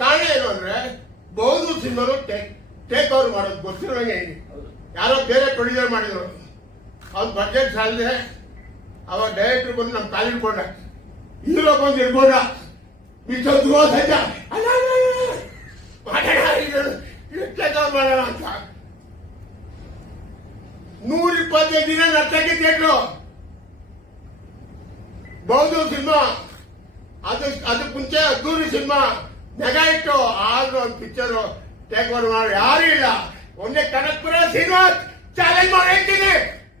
ಕಾರಣ ಏನು ಅಂದ್ರೆ ಬಹುದು ಸಿನಿಮಾನು ಟೇಕ್ ಓವರ್ ಮಾಡೋದು ಗೊತ್ತಿರೋಂಗೆ ಯಾರೋ ಬೇರೆ ಪ್ರೊಡ್ಯೂಸರ್ ಮಾಡಿದ್ರು. ಅವ್ನ ಬಡ್ಜೆಟ್ ಸಾಲದೆ ಅವಾಗ ಡೈರೆಕ್ಟರ್ ಬಂದು ನಮ್ಮ ಕಾಲಿಡ್ಕೊಂಡ, ಹೀರೋ ಬಂದು ಇರ್ಬೋದ ಮಾಡೋಣ ಅಂತ 125 ದಿನ ನರ್ತಕ್ಕೆ ಥಿಯೇಟ್ರು ಬಹುದು ಸಿನಿಮಾ. ಅದಕ್ಕೆ ಮುಂಚೆ ಅದ್ದೂರಿ ಸಿನಿಮಾ ನೆಗ ಇಟ್ಟು ಆದ್ರೂ ಒಂದು ಪಿಕ್ಚರ್ ಟೇಕ್ ಓವರ್ ಮಾಡಿ ಯಾರು ಇಲ್ಲ. ಒಂದೇ ಕನಕಪುರ ಶ್ರೀನಿವಾಸ್ ಚಾಲೆಂಜ್ ಮಾಡಿ ಹೇಳ್ತೀನಿ,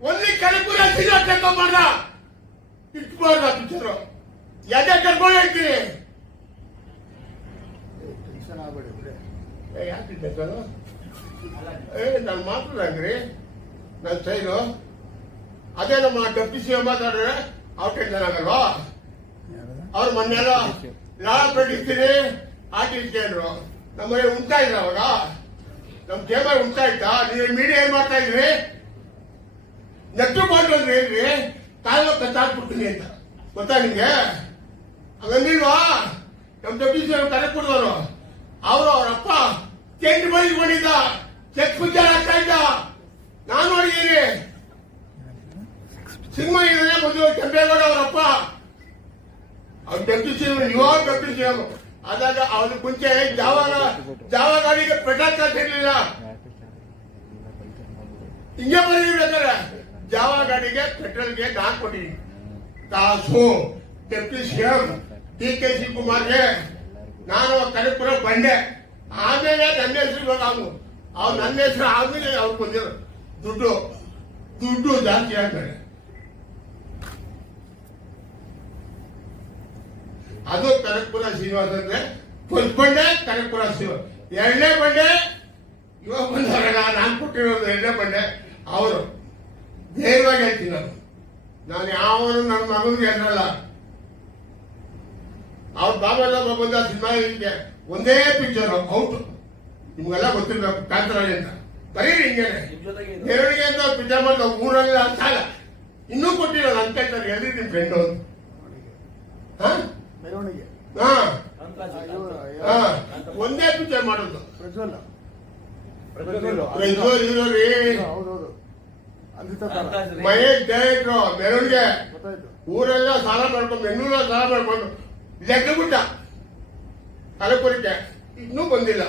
ಒಂದೇ ಕನಕಪುರ ಶ್ರೀನಿವಾಸ್ ಟೇಕ್ ಓವರ್ ಮಾಡ್ದ ಇಟ್ಬಾರ್ದ ಪಿಕ್ಚರ್ ಯಾಕೆ ಕರ್ಕೊಂಡು ಹೇಳ್ತೀನಿ. ಯಾಕೆ ನಾನು ಮಾತಾಡ್ರಿ ನನ್ನ ಸೈನು ಅದೇ ನಮ್ಮ ಡೆಪ್ಟಿ ಸಿಎಂ ಮಾತಾಡ್ರೆ ಅವ್ರ ಟೆನ್ಷನ್ ಆಗಲ್ವಾ? ಅವ್ರು ಮೊನ್ನೆಲ್ಲ ಲಾಳ ಪ್ರಕಟಿಸ್ತೀನಿ ಆರ್ಟಿಸ್ಟ್ ಅಂದ್ರು. ನಮ್ಮಲ್ಲಿ ಉಂಟಾ ಇದ್ರ ಅವಾಗ ನಮ್ ಕೇಬಲ್ ಉಂಟಾ ಇತ್ತಾ? ನೀವು ಮೀಡಿಯಾ ಏನ್ ಮಾಡ್ತಾ ಇದ್ರಿ? ನೆಟ್ಟು ಮಾಡ್ರಿ ಹೇಳ್ರಿ ಕಾಲ ಕತ್ತಾಕ್ಬಿಡ್ತೀನಿ ಅಂತ ಗೊತ್ತಾ ನಿಮ್ಗೆ? ಹಂಗಂದಿಲ್ವಾ? ನಮ್ ಡೆಪ್ಟಿ ಸಿಎಂ ಕರೆಕ್ಟ್ ಕೊಡೋರು ಅವರು ಅವರಪ್ಪ ಟೆಂಟ್ ಬಳಿಕೊಂಡಿದ್ದ, ಚೆಕ್ ಪೂಜೆ ಆಗ್ತಾ ಇದ್ದ, ನಾನು ನೋಡಿದ್ದೀನಿ. ಸಿನಿಮಾ ಇದ್ರೆ ಬಂದು ಕೆಂಪೇಗೌಡ ಅವರಪ್ಪ ಅವ್ರ ಡೆಪ್ಟಿ ಸಿಎಂ, ಇವಾಗ ಡೆಪ್ಟಿ ಸಿಎಂ ಆದಾಗ ಅವ್ರ ಮುಂಚೆ ಜಾವ ಗಾಡಿಗೆ ಪೆಟ್ರೋಲ್ ಕಾಸು ಇರಲಿಲ್ಲ. ಹಿಂಗೆ ಬರೀಬೇಕಾದ್ರೆ ಜಾವ ಗಾಡಿಗೆ ಪೆಟ್ರೋಲ್ಗೆ ನಾನು ಕೊಟ್ಟಿದ್ದೀನಿ ಕಾಸು. Deputy CM DK. ಶಿವಕುಮಾರ್ಗೆ ನಾನು ಕನಕಪುರ ಬಂಡೆ. ಆಮೇಲೆ ನನ್ನ ಹೆಸರು ಇವಾಗ ಅವ್ರು ನನ್ನ ಹೆಸರು ಆದ್ಮೇಲೆ ಅವ್ರು ಬಂದಿರೋ ದುಡ್ಡು ಜಾಸ್ತಿ ಆಗ್ತಾರೆ. ಅದು ಕನಕಪುರ ಶ್ರೀನಿವಾಸ ಅಂದ್ರೆ ಫಸ್ಟ್ ಬಂಡೆ ಕನಕಪುರ ಶ್ರೀನಿವಾಸ. ಎರಡನೇ ಬಂಡೆ ಇವಾಗ ಬಂದವರಾಗ ನಾನು ಕೊಟ್ಟಿರೋದು ಎರಡನೇ ಬಂಡೆ. ಅವರು ಧೈರ್ಯವಾಗಿ ಹೇಳ್ತೀನಿ, ನಾನು ಯಾವನು ನನ್ನ ಮಗನಿಗೆ ಹೆಸರಲ್ಲ. ಅವ್ರ ಬಾಬೆಲ್ಲ ಬಂದ ಸಿನಿಮಾ ಹಿಂಗೆ ಒಂದೇ ಪಿಕ್ಚರ್ ಔಟ್. ನಿಮ್ಗೆಲ್ಲ ಗೊತ್ತಿರ್ಬೇಕು ಕಾಂತರಾಜ್ ಅಂತ ಬರೀರಿ ಹಿಂಗೇನೆ ಮೆರವಣಿಗೆ ಅಂತ ಪಿಕ್ಚರ್ ಮಾಡ್ದ ಊರಲ್ಲಿ ಅಂತ ಇನ್ನೂ ಕೊಟ್ಟಿಲ್ಲ. ನನ್ನ ಕೇಳ್ತಾರೆ ಎಲ್ರಿ ನಿಮ್ ಫ್ರೆಂಡ್ ಮೆರವಣಿಗೆ ಒಂದೇ ಪಿಕ್ಚರ್ ಮಾಡೋದು. ಮಹೇಶ್ ಡೈರೆಕ್ಟ್ರು ಮೆರವಣಿಗೆ ಊರೆಲ್ಲ ಸಾಲ ಮಾಡ್ಕೊಂಡು ಬೆಂಗಳೂರಲ್ಲಿ ಸಾಲ ಮಾಡ್ಕೊಂಡು ಲೆಕ್ಕ ಬಿಟ್ಟ ಕನಕಪುರಕ್ಕೆ ಇನ್ನೂ ಬಂದಿಲ್ಲ.